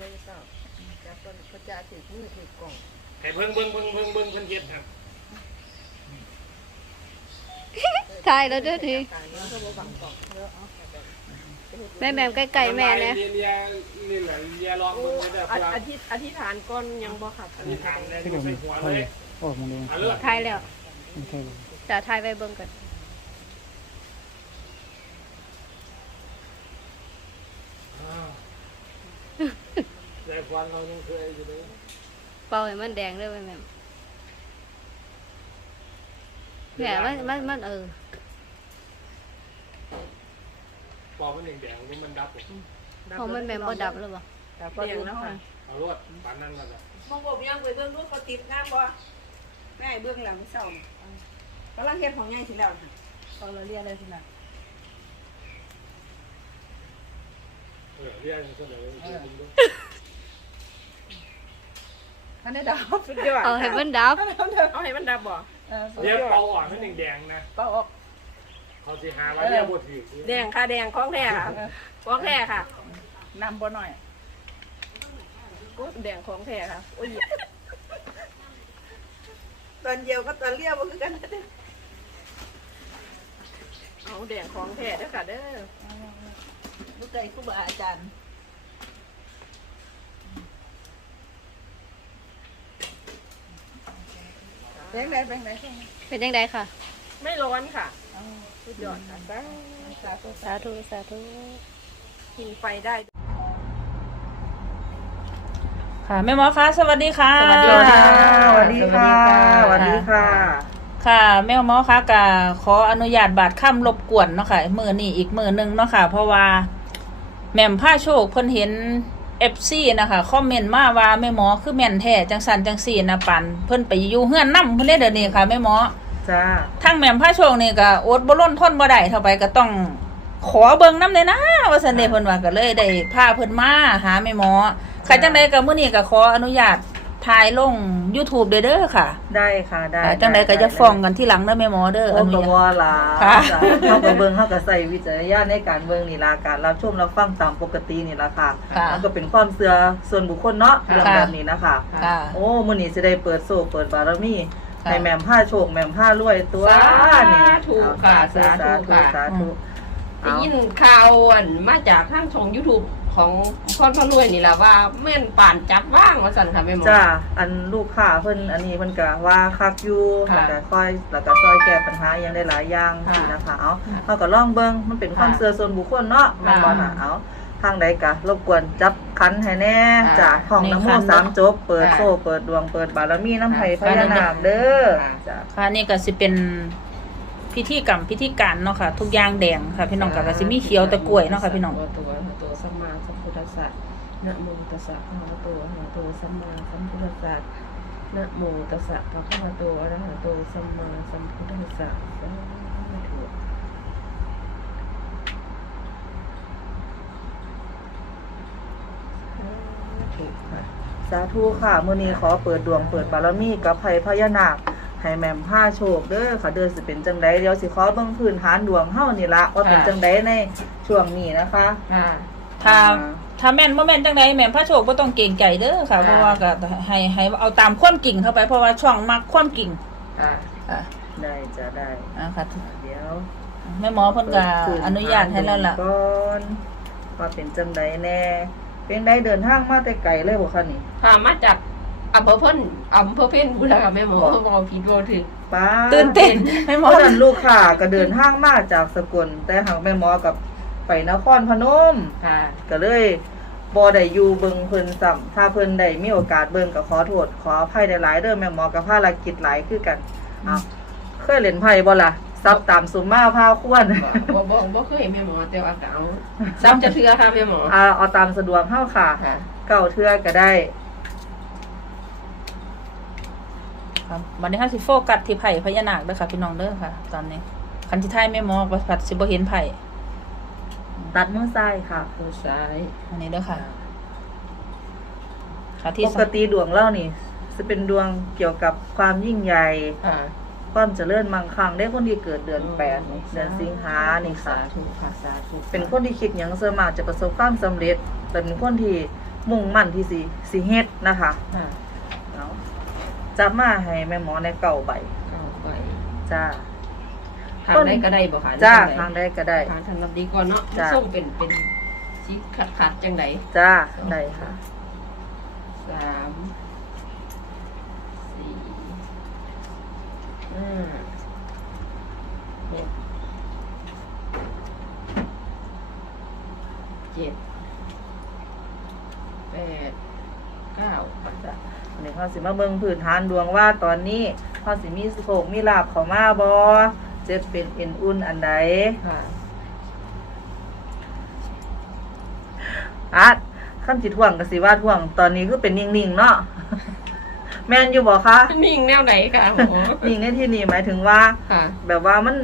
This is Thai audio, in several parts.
ไม่ได้เศร้าจับต้นพระจ่าถือมือถือกล่องให้เบิ่งเบิ่งเบิ่งเบิ่งเบิ่งเพิ่นเฮ็ดครับถ่ายแล้วเด้อทีต่างนี้ก็บ่บังกล่องเยอะเอาแม่แม่มใกล้ๆแม่นะเรียนเรียนเรียนหลายเรียนลองโอ้เบิ่งไว้เด้ออเพื่ออธิษอธิษฐานก่อนยังบ่ขับอธิษฐานได้ที่ดูเดี๋ยวใส่มีหัวค่อเลยยโอ้มันเองเอาเลือดถ่ายแล้วไม่ใช่เลย จะถ่ายไว้เบิ่งก่อน อ้าวแต่ ควันเรายังเคยอยู่เลยเป่าให้มันแดงเด้อแม่แม่มแหม่มันมันมันเออปอกมันแดงๆนี่มันดับผมของแม่แม่มบ่ดับหรือเปล่าดับก็ดูแล้วค่ะเอารวดปานนั้นก็ได้มองบอกยังไปเบิ่งรูปเขาติดงามบ่แม่เบิ่งแล้วมื้อเช้านี่กำลังเฮ็ดของใหญ่สิแล้วน่ะตอนเราเรียนอะไรสินะเออเรียนเสนอจริงๆด้วย ท่านได้ดับสุดยอดเอาให้มันดับ เอาให้มันดับบ่เออสุดเรียนยอดเป่าอ่อนมันแดงๆนะก็ออกเขาสิหาว่าเรียนบ่ถูกแดงค่ะแดงของแท้ค่ะของแท้ค่ะนำบ่หน่อยโอ้แดงของแท้ค่ะโอ้ยตอนเดียวก็ตอนเลี้ยวบ่คือกันเอาแดงของแท้เด้อค่ะเด้อ ลูกใจครูบาอาจารย์ แบงค์ไหนแบงค์ไหนเป็นจังไดค่ะ ไม่ร้อนค่ะสุดยอดค่ะสาธุสาธุสาธุกินไฟได้ ค่ะแม่หมอคะสวัสดีค่ะ สวัสดีค่ะ สวัสดีค่ะ สวัสดีค่ะ ค่ะแม่หมอคะกะขออนุญาตบาดค่ำรบกวนเนาะค่ะมือนี่อีกมือหนึงเนาะค่ะ เพราะว่าแม่มผ้าโชคเพิ่นเห็น เอฟซีนะคะคอมเมนต์มาว่าแม่หมอคือแม่นแท้จังสันจังสี่นะปันเพิ่นไปอยู่เฮือนนำเพิ่นเลยเดี๋ยวนี้ค่ะแม่หมอจ้าทั้งแม่มผ้าโชคนี่ก็อดบ่ล้นทนบ่ได้เท่าไปก็ต้องขอเบิ่งนำเลยนะว่าซั่นเด้เพิ่นว่าก็เลยได้พาเพิ่นมาหาแม่หมอค่ะจังไดก็มื้อนี้ก็ขออนุญาต ถ่ายลง YouTube เด้อเด้อค่ะได้ค่ะได้ค่ะจังไดก็จะฟ้องกันที่หลังเด้อแม่หมอเด้อโอ้อันกนี้วอลาค่ะจ้ะเข้ากับเบิ่งเข้ากับใส่วิจารณญาณในการเบิ่งนี่ล่ะการรับชมรับฟังตามปกตินี่ล่ะค่ะค่ะมันก็เป็นความเชื่อส่วนบุคคลเนาะเรื่องแบบนี้นะคะค่ะโอ้มื้อนี้สิได้เปิดโซ่เปิดบารมีค่ะให้แม่มผ้าโชคแม่มผ้ารวยตัวสานี่ธุค่ะเอาสาธุค่ะสาธุได้เอายินข่าวอันมาจากทางช่อง YouTube ของพ่อพ่อรวยนี่แหละว่าแม่นป่านจับว่างว่าสั่นค่ะแม่หมอ จ้าอันลูกค้าเพิ่นอันนี้เพิ่นก็ว่าคักอยู่ค่ะแล้วก็ค่อยแล้วก็ซอยแก้ปัญหาอยังได้หลายอย่างค่ะสินะคะเอาค่ะเฮาก็ลองเบิ่งมันเป็นความค่ะเชื่อส่วนบุคคลเนาะแม่นบ่ค่ะน่ะเอาทางใดก็รบกวนจับขันให้แน่ค่ะจ้าห้องน้ำมในขันนต์สามจบ เปิดค่ะโซ่เปิดดวงเปิดบารมีน้ำไผ่พค่ะ ญานาคเด้อค่ะจ้า ค่ะนี่ก็สิเป็นพิธีกรรมพิธีการเนาะค่ะ ทุกอย่างแดงค่ะพี่น้องก็ก็สิมีเขียวตะกล้วยเนาะค่ะพี่น้อง ตัวตัวตัวัสสะนะโมตัสสะภะคะวะโตอะระหะโตสัมมาสัมพุทธัสสะนะโมตัสสะภะคะวะโตอะระหะโตสัมมาสัมพุทธัสสะสาธุสาธุค่ะมื้อนี้ขอเปิดดวงเปิดบารมีกับไผ่พญานาคให้แม่มผ้าโชคเด้อค่ะเด้อสิเป็นจังไดเดี๋ยวสิขอเบิ่งพื้นฐานดวงเฮานี่ละว่าเป็นจังไดในช่วงนี้นะคะ ค่ะ ถ้าแม่นบ่แม่นจังไดแม่นพระโชคบ่ต้องเกรงใจเด้อค่ะ ค่ะ เพราะว่าก็ให้ให้เอาตามความกิ่งเข้าไปเพราะว่าช่องมักความกิ่งค่ะค่ะได้จะได้ อ่าค่ะเดี๋ยวแม่หมอเพิ่นก็อนุญาตให้แล้วล่ะ ก่อนว่าเป็นจังไดแน่เป็นได้เดินทางมาแต่ไกลเลยบ่คะนี่ค่ะมาจากอำเภอเพิ่นอำเภอเพิ่นบุรีค่ะแม่หมอบอกผิดบ่ถึง ป้าตื่นเต้นแม่หมเพอ ราะนั้นลูกค้าก็เดินทางมาจากสกลแต่หากแม่หมอกับไปนครพนม ค่ะ ก็เลย บ่ได้อยู่เบิ่งเพิ่นซ้ำถ้าเพิ่นได้มีโอกาสเบิ่งก็ขอโทษขออภัยหลายๆเด้อแม่หมอกับภารกิจหลายคือกันเอาเคยเล่นไพ่บ่ล่ะซับตามสุมมาพาควรบ่บ่บ่เคยแม่หมอแต่ว่าก็เอาซ้ำจะเทื่อค่ะแม่หมออ่าเอาตามสะดวกเฮาค่ะค่ะเก้าเทื่อก็ได้ครับบัดนี้เฮาสิโฟกัสที่ไผ่พญานาคเด้อค่ะพี่น้องเด้อค่ะ ตอนนี้คันสิทายแม่หมอก็ผัดสิบ่เห็นไผ่ ตัดมือซ้ายค่ะ มือซ้าย อันนี้เด้อค่ะ ค่ะที่ปกติดวงเล่านี่ จะเป็นดวงเกี่ยวกับความยิ่งใหญ่ค่ะความเจริญมั่งคั่งได้คนที่เกิดเดือนแปดนี่เดือนสิงหานี่ค่ะสาธุค่ะสาธุเป็นคนที่คิดหยังเสวนมากจะประสบความสำเร็จแต่เป็นคนที่มุ่งมั่นที่สิสิเฮ็ดนะคะค่ะเอาจับมาให้แม่หมอในเก่าใบเก้าใบจ้า ทางได้ก็ได้บ่คะจ้าหรือทางจังใดได้ก็ได้ทางทันรับดีก่อนเนาะจ้ะส่งเป็นเป็นสีขัดขัดๆจังไดจ้าได้ค่ะสามสี่ห้าหกเจ็ดแปดเก้าจ้ะอันนี้เขาสิมาเบิ่งพื้นฐานดวงว่าตอนนี้เขาสิมีโศกมีลาบเขามาบ่เจ็บเป็นเอ็นอุ่นอันใดค่ะอะขั้นจิท่วงก็สิว่าท่วง ตอนนี้คือเป็นนิ่งๆเนาะแม่นอยู่บ่คะนิ่งแนวไหนค่ะหมอนิ่งในที่นี้หมายถึงว่าค่ะแบบว่ามัน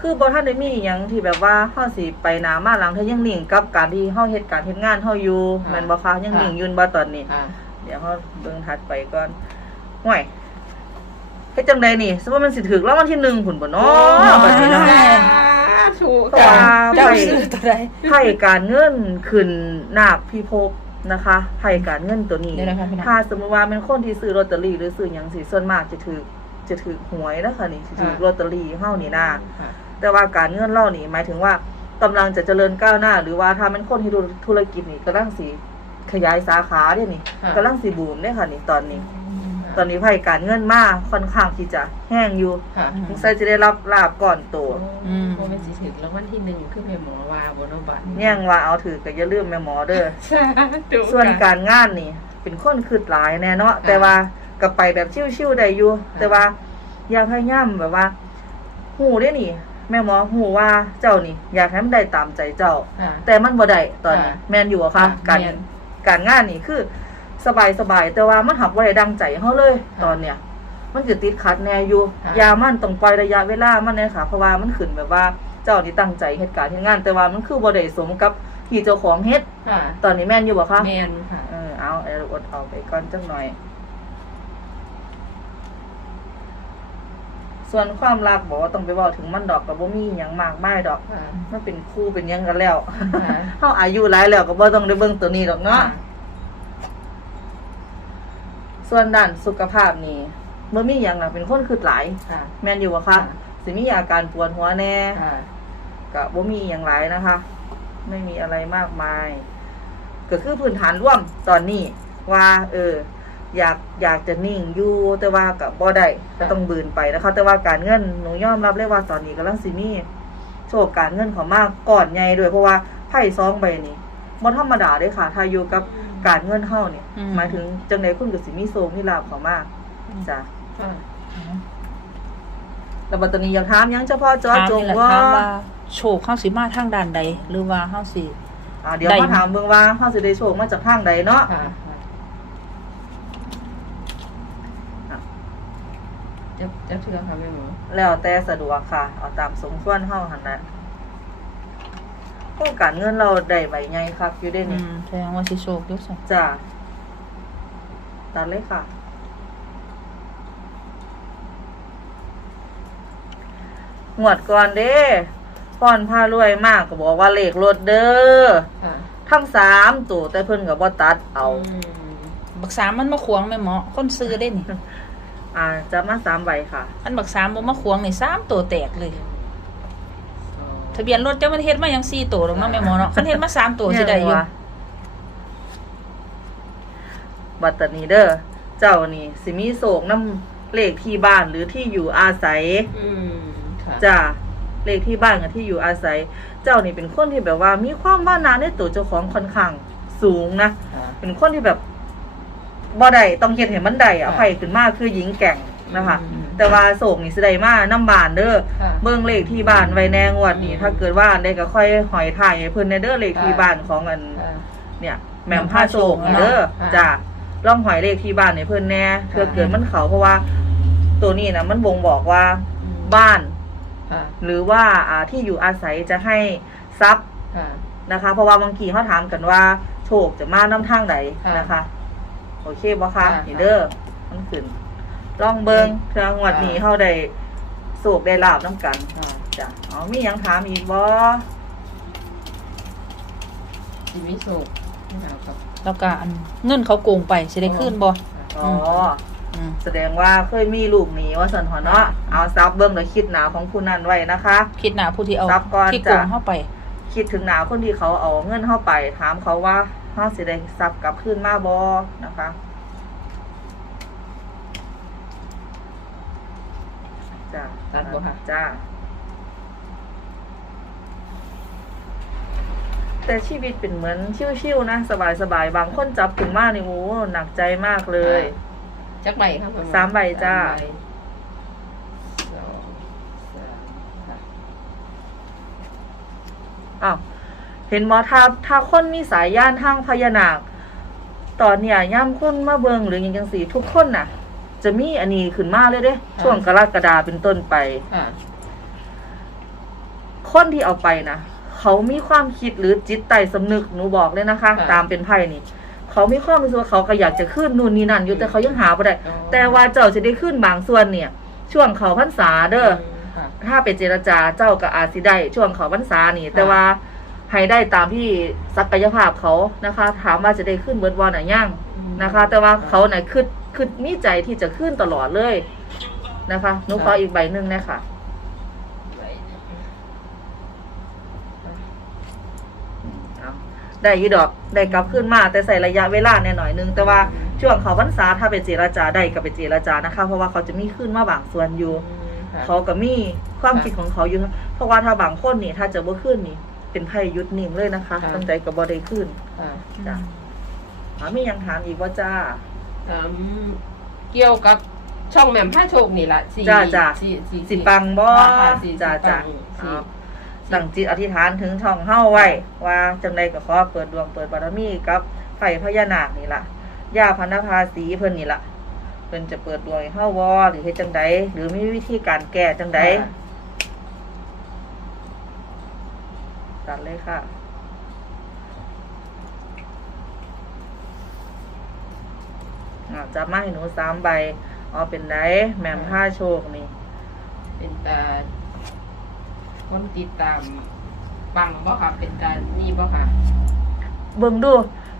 คือบ่ทันได้มีอหยังที่แบบว่าเฮาสิไปหน้ามาหลังเธอยังนิ่งกับการที่เฮาเฮ็ดการเฮ็ดงานเฮาอยู่ค่ะแม่นบ่คะยังค่ะนิ่งอยืนบ่ตอนนี้ค่ะเดี๋ยวเฮาเบิ่งถัดไปก่อนห่วย เฮ็ดจังไดนี่สมมุติมันสิถึกรางวัลที่หนึ่งพุ่นบ่เนาะบัดนี้เนาะ ถูกเพราะว่าเจ้าไพ่ซื้อตัวใดไพ่การเงินขึ้นนาคพิภพนะคะไพ่การเงินตัวนี้ เดี๋ยวนะคะพี่น้อง ถ้าสมมติว่าเป็นคนที่ซื้อลอตเตอรี่หรือซื้อหยังสิส่วนมากจะถือจะถือหวยนะคะนี่สิถือลอตเตอรี่เฮานี่นะค่ะ แต่ว่าการเงินเล่านี่หมายถึงว่ากำลังจะเจริญก้าวหน้า หรือว่าถ้าเป็นคนที่ดูธุรกิจนี่กำลังสิขยายสาขาเด้นี่ค่ะกำลังสิบูมเด้ค่ะนี่ตอนนี้ ตอนนี้ไพ่การเงินมาค่อนข้างที่จะแห้งอยู่ค่ะสงสัยจะได้รับลาบก่อนโตอืม โมเป็นสิถึงรางวัลที่หนึ่งคือแม่หมอว่าบนบัตรแย่งว่าเอาถือก็อย่าลืมแม่หมอเด้อ สาธุส่วนค่ะ การงานนี่ เป็นคนคืดหลายแน่เนาะแต่ว่าก็ไปแบบชิวๆได้อยู่ะแต่ว่าอยากให้ย่ำแบบว่าหูได้นี่ แม่หมอหูว่าเจ้านี่ อยากให้มันได้ตามใจเจ้า ค่ะ แต่มันบ่ได้ตอนนี้ค่ะแมนอยู่อะคะค่ะ การแม่น การงานนี่คือ สบายสบายๆแต่ว่ามันหักบ่ได้ดังใจเฮาเลยค่ะตอนเนี้ยมันจะติดขัดแน่อยู่ค่ะยามันต้องปล่อยระยะเวลามันแน่ค่ะเพราะว่ามันขึ้นแบบว่าเจ้านี่ตั้งใจเฮ็ดการเฮ็ดงาน แต่ว่ามันคือบ่ได้สมกับที่เจ้าของเฮ็ดค่ะตอนนี้แม่นอยู่บ่คะแมนค่ะเออเอาเอาอดเอาไปก่อนจังหน่อย ส่วนความรักบอกว่าต้องไปบอกถึงมันดอกกับบ่มีหยังมากมายดอกค่ะมันเป็นคู่เป็นหยังกันแล้วค่ะเฮาอายุหลายแล้วก็บ่ต้องได้เบิ่งตัวนี้ดอกเนาะ ส่วนด้านสุขภาพนี่บ่มีหยังน่ะเป็นคนคืดหลาย ค่ะ แม่นอยู่บ่คะค่ะ สิมีอาการปวดหัวแน่ ค่ะ ก็บ่มีหยังหลายนะคะ ไม่มีอะไรมากมาย ก็คือพื้นฐานร่วมตอนนี้ ว่า เออ อยากอยากจะนิ่งอยู่แต่ว่ากับบ่ได้ก็ต้องบืนไปนะคะ แต่ว่าการเงินหนูยอมรับเลยว่าตอนนี้กำลังสิมีโชคการเงินเขามากก่อนใหญ่ด้วยเพราะว่าไพ่ซองใบนี้บ่ธรรมดาเด้ค่ะถ้าอยู่กับ การเงินเฮาเนี่ยอืม หมายถึงจังไดคุณก็สิมีโชคมีลาภเขามากจ้ะค่ะแล้วบัดตอนนี้อยากถามหยังเฉพาะเจาะถามจงนี่แหละว่าถามว่าโชคเข้าสิมาทางด้านใด หรือว่าเข้าสิ อ่าเดี๋ยวได้ มาถามเบิ่งว่าเฮาสิได้โชคมาจากทางใดเนาะค่ะจะจะเชื่อค่ะแม่หมอแล้วแต่สะดวกค่ะ เอาตามสมควรเฮาหั่นน่ะ โอ้การเงินเราได้ใบใหญ่คักอยู่เด้อืนี่มแสดงว่าสิโชคอยู่ซั่นจ้ะตัดเลยค่ะ หวดก่อนเด้พรพารวยมากก็บอกว่าเลขรถเด้อค่ะทั้งสามตัวแต่เพิ่นก็บ่ตัดเอามบักสามมันมาขวางแม่หมอคนซื้อได้นี่ อ่าจะมาสามใบค่ะ อันบักสามบ่มาขวางนี่สามตัวแตกเลยสอง ทะเบียนรถเจ้ามันเฮ็ดมาอย่างสี่ตัวหรอกเนาะแม่หมอเนาะคันเฮ็ดมาสามตัวสิได้อยู่บัตตานีเด้อเจ้านี่สิมีโศกน้ำเลขที่บ้านหรือที่อยู่อาศัยอืมค่ะจ้าเลขที่บ้านกับที่อยู่อาศัย เจ้านี่เป็นคนที่แบบว่า มีความว่านาในตัวเจ้าของค่อนข้างสูงนะค่ะเป็นคนที่แบบบ่ได้ต้องเฮ็ดให้มันได้อะค่ะไผขึ้นมาคือหญิงแกร่งนะคะอืม แต่ว่าโศกนี่สิได้มาน้ำบานเด้อค่ะ เบิ่งเลขที่บ้านไว้แน่งวดนี้อืมถ้าเกิดว่าอันใดก็ค่อยหอยถ่ายให้เพิ่นในเด้อเลขที่ค่ะบ้านของอันค่ะเนี่ยแหม่มผ้าโศกนี่เด้อค่ะจ้าล่องหอยเลขที่บ้านให้เพิ่นแน่เพื่อเกิดมันเขาเพราะว่า ตัวนี้นะมันบ่งบอกว่าอืม บ้าน ค่ะหรือว่าอ่าที่อยู่อาศัยจะให้ทรัพย์ค่ะ นะคะ เพราะว่าบางทีเขาถามกันว่า โชคจะมาน้ำทางใดค่ะนะคะ โอเคบ่คะค่ะ นี่เด้อมันขึ้น ลองเบิงเทืองวัดนี้ค่ะเฮาได้โศกได้ลาบน้ำกันค่ะจ้ะอ๋อมีหยังถามอีกบ่สิมีสุขเอาครับแล้วก็อันเงินเขาโกงไปสิได้คืนบ่อ๋ออืมแสดงว่าเคยมีลูกหนีว่าสันหอเนาะเอาซับเบิ้งแล้วคิดหนาของผู้นั้นไว้นะคะ คิดหน้าผู้ที่เอาทรัพย์ก่อนที่โกจ้ะงเข้าไป คิดถึงหนาคนที่เขาเอาเงินเข้าไป ถามเขาว่าเฮาสิได้ทรัพย์กลับคืนมาบ่นะคะ จ้า ตัดบ่ค่ะจ้า แต่ชีวิตเป็นเหมือนชิวๆนะสบายๆบางคนจับถึงมากนี่โอ้หนักใจมากเลย จักใบครับแม่หอสามใบจ้า สมใบสองสามค่ะอ้าวเห็นหมอถ้าถ้าคนมีสายย่านทางพญานาค ตอนเนี่ยย่ำคนมาเบิงหรืออย่างจังสีทุกคนน่ะ จะมีอันนี้ขึ้นมาเลยเด้ ช่วงกรกฎาเป็นต้นไปค่ะคนที่เอาไปนะเขามีความคิดหรือจิตใต้สำนึกหนูบอกเลยนะคะค่ะตามเป็นไพ่นี่เขามีความรู้สึกว่าเขาก็อยากจะขึ้นนู่นนี่นั่นอยู่แต่เขายังหาไม่ได้อ๋อแต่ว่าเจ้าจะได้ขึ้นบางส่วนเนี่ย ช่วงเขาพรรษาเด้อค่ะถ้าเป็นเจรจาเจ้าก็อาจสิได้ ช่วงเขาพรรษานี่ แต่ว่าให้ได้ตามที่ศักยภาพเขานะคะ ถามว่าจะได้ขึ้นเบิร์ดวอนหรือยังนะคะ แต่ว่าเขาเนี่ยคือ คือมีใจที่จะขึ้นตลอดเลยนะคะหนุขออีกใบหนึ่งนะคะใบเอาได้อยี่ดอกได้กลับขึ้นมา แต่ใส่ระยะเวลาแน่หน่อยนึง แต่ว่าช่วงเขาพรรษาถ้าเป็นเจรจาได้ก็เป็นเจรจานะคะ เพราะว่าเขาจะมีขึ้นมาบางส่วนอยู่ค่ะเขาก็มีความค่ะคิดของเขาอยู่ เพราะว่าถ้าบางคนนี่ถ้าจะบ่ขึ้นนี่ เป็นไพ่ยุดนิ่งเลยนะคะค่ะตั้งใจกับบ่ได้ขึ้นค่ะจ้ะถามมีหยังถามอีกว่าจ้า ถามเกี่ยวกับช่องแหม่มผ้าโชคนี่แหละสี่จ้าจ้า สี่สี่สิปังบ่ค่ะสี่จ้าสิจ้าปังเอาสี่ตั้งจิตอธิษฐานถึงช่องเฮ้าไว้ ว่าจังใดก็ขอเปิดดวงเปิดบารมีกับไผ่พญานาคนี่ล่ะย่าพันธภาสีเพิ่นนี่ล่ะเพิ่นจะเปิดดวงให้เฮาวอหรือเฮ็ดจังใดหรือมีวิธีการแก้จังใดค่ะ ตัดเลยค่ะ อ่า จับมาให้หนูสามใบเอาเป็นไดแหม่มผ้าโชคนี่เป็นตาคนติดตามปังบ่ค่ะ เป็นตานี่บ่ค่ะ เบิ่งดู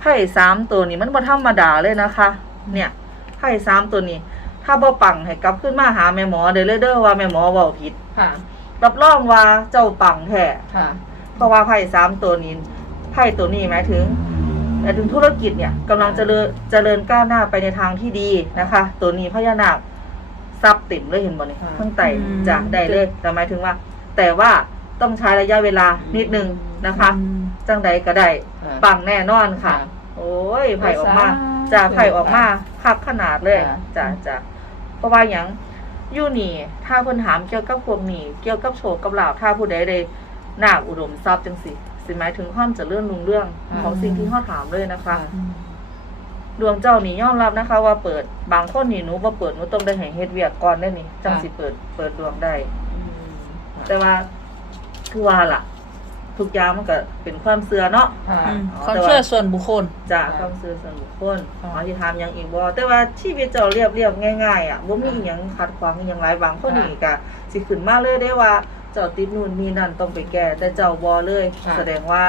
ไพ่สามตัวนี้มันบ่ธรรมดาเลยนะคะ เนี่ยไพ่สามตัวนี้ ถ้าบ่ปังให้กลับขึ้นมาหาแม่หมอเด้อเลยเด้อว่าแม่หมอเว้าผิดค่ะรับรองว่าเจ้าปังแท้ค่ะ เพราะว่าไพ่สามตัวนี้ไพ่ตัวนี้หมายถึง หมายถึงธุรกิจเนี่ยกำลังเจริญเจริญก้าวหน้าไปในทางที่ดีนะคะ ตัวนี้พญานาคซับติ่มเลยเห็นบ่เนี่ยค่ะข้างใต้อืมจะได้เลยแต่หมายถึงว่า แต่ว่าต้องใช้ระยะเวลานิดนึงนะคะอืมจังใดก็ได้ค่ะ ปังแน่นอนค่ะ ค่ะโอ้ยไผ่ออกมาสาธุจะไผ่ออกมาคักขนาดเลยค่ะ จ้ะจ้ะเพราะว่าอย่างอยู่นี่ ถ้าเพิ่นถามเกี่ยวกับพวกนี้เกี่ยวกับโชคกับลาภถ้าผู้ใดได้นาคอุดมทรัพย์จังสิ สิหมายถึงความเจริญรุ่งเรื่องค่ะของสิ่งที่เขาถามเลยนะคะค่ะอืมดวงเจ้านี่ยอมรับนะคะ ว่าเปิดบางคนนี่หนูบ่เปิดหนูต้องได้ให้เฮ็ดเวียกก่อนได้นี่จังสิเปิดเปิดดวงได้อืมแต่ว่าคือว่าล่ะ ทุกอย่างมันก็เป็นความเชื่อเนาะค่ะอืมอ๋อความแต่ว่าเชื่อส่วนบุคคลจากค่ะความซื่อส่วนบุคคลค่ะอ๋อที่ถามหยังอีกบ่แต่ว่าชีวิตเจ้าเรียบเรียบง่ายๆอะบ่มีหยังขัดขวางอหยังหลายบางคนนี่ก็สิขึ้นมาเลยได้ว่า เจ้าติดนู่นมีนั่นต้องไปแก้แต่เจ้าบ่เลย ค่ะ แสดงว่า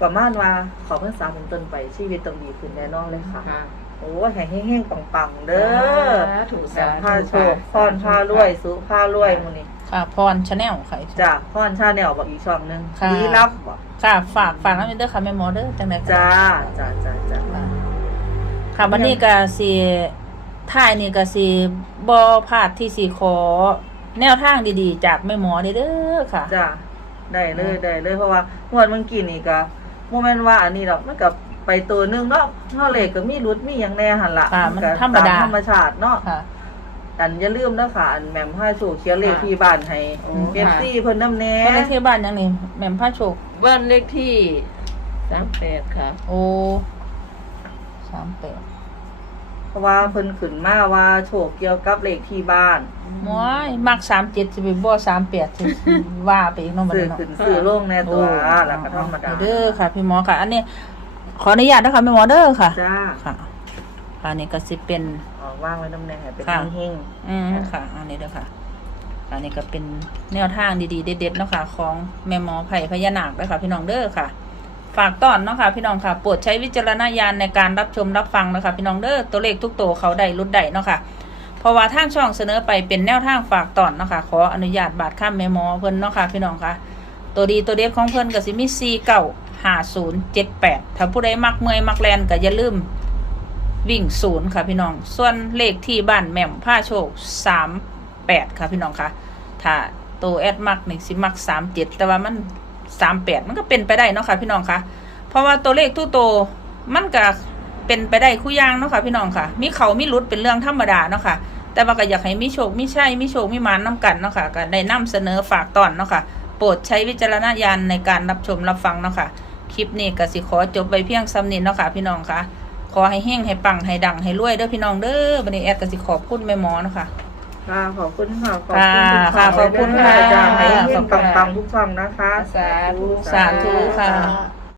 ประมาณว่าขอพรรษาเป็นต้นไปชีวิตต้องดีขึ้นแน่นอนเลยค่ะ ค่ะโอ้แห่งแห้งๆปังๆเด้อถูกแสงผ้าโชคพรผ้ารวยสุผ้ารวยหมื้นี้ค่ะพรชาแนลค่ะ จ้ะพรชาแนลบอกอีกช่องหนึงค่ะ ดีรับบ่ค่ะฝากฝากน้ำเด้อค่ะแม่หมอเด้อจังได๋จ้าจ้าจ้าจ้าค่ะค่ะวันนี้ก็สิท้ายนี่ก็สิบ่พลาดที่สิขอ แนวทางดีๆ จากแม่หมอเด้อเด้อค่ะ จ้ะได้เลยได้เลยเพราะว่างวดเมื่อกี้นี่ก็โมเมนต์ว่าอันนี้ดอกมันกับไปตัวหนึงเนาะเท่าเลขก็มีรุดมีอย่างแน่หันละค่ะมันก็ธรรมดา ตธรรมชาติเนาะค่ะ อันอย่าลืมนะค่ะอันแหม่มผ้าโชว์เขียนเลขที่บ้านให้โอ้เอฟซีเพิ่นน้ำแน่บ้านเลขที่บ้านยังนี่แหม่มผ้าโชค บ้านเลขที่สามแปดค่ะ โอ้สามแปด เพราะว่าเพิ่นขึ้นมาว่าโชคเกี่ยวกับเลขที่บ้านม้อยมักสามเจ็ดสิบบ่สามแปดสิว่าไปอีกเน้องมันซื้อเนาะ ขึ้นซื้อลงแน่ตัวโอ้แล้วก็ธรรมดาเด้อค่ะ พี่หมอค่ะ อันนี้ ขออนุญาตนะคะแม่หมอเด้อค่ะ จ้าค่ะอันนี้ก็สิเป็นเอาว่างไว้น้ำแน่ให้เป็นค่ะ เฮงอืมค่ะ อันนี้เด้อค่ะ อันนี้ก็เป็นแนวทางดีๆ เด็ดๆเนาะค่ะ ของแม่หมอไผ่พญานาคเด้อค่ะ พี่น้องเด้อค่ะ ฝากตอนเนาะค่ะพี่น้องค่ะโปรดใช้วิจารณญาณในการรับชมรับฟังนะคะพี่น้องเด้อตัวเลขทุกตัวเขาได้รุดได้เนาะค่ะเพราะว่าทางช่องเสนอไปเป็นแนวทางฝากตอนเนาะค่ะขออนุญาตบาดข้ามแม่มอเพิ่นเนาะค่ะพี่น้องค่ะ ตัวดีตัวเด็ดของเพิ่นก็สิมี4 9 5 0 7 8ถ้าผู้ใดมักเมยมักแลนก็อย่าลืมวิ่งศูนย์ค่ะพี่น้อง ส่วนเลขที่บ้านแหม่มผ้าโชค38ค่ะพี่น้องค่ะ ถ้าตัวแอดมักหนี่งสิมัก37แต่ว่ามัน 38มันก็เป็นไปได้เนาะค่ะพี่น้องค่ะ เพราะว่าตัวเลขทุกตัวมันก็เป็นไปได้คู่ย่างเนาะค่ะพี่น้องค่ะ มีเขามีหลุดเป็นเรื่องธรรมดาเนาะค่ะ แต่ว่าก็อยากให้มีโชคมีชัยมีโชคมีมานน้กันเนาะค่ะก็ได้นำเสนอฝากตอนเนาะค่ะ โปรดใช้วิจารณญาณในการรับชมรับฟังเนาะค่ะ คลิปนี้ก็สิขอจบไว้เพียงซ้ำนี้เนาะค่ะพี่น้องค่ะ ขอให้เฮงให้ปังให้ดังให้รวยเด้อพี่น้องเด้อบันนี้แอดก็สิขอบคุณแม่หมอเนาะค่ะ ค่ะขอบคุณค่ะค่ะขอบคุณค่ะอาจารย์ให้ขเฮอบงคุณค่ะปังๆทุกช่องนะคะ สาธุสาธุค่ะ